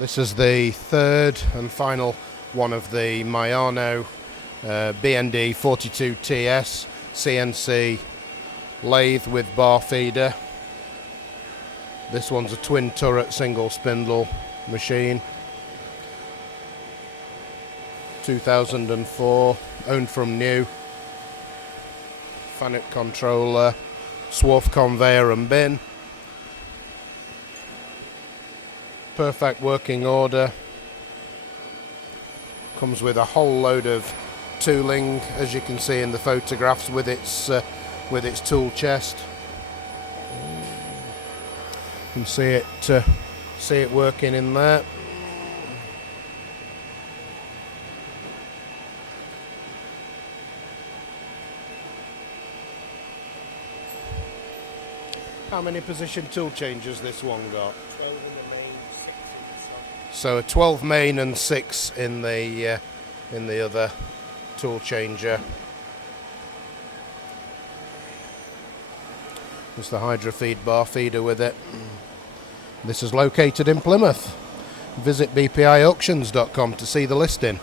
This is the third and final one of the Miyano BND-42T-s CNC lathe with bar feeder. This one's a twin turret single spindle machine. 2004, owned from new. Fanuc controller, Swarf conveyor and bin. Perfect working order. Comes with a whole load of tooling, as you can see in the photographs, with its tool chest. You can see it working in there. How many position tool changes this one got? 12 in the main, 6 in the side. So a 12 main and 6 in the other tool changer. There's the Hydrofeed bar feeder with it. This is located in Plymouth. Visit bpiauctions.com to see the listing.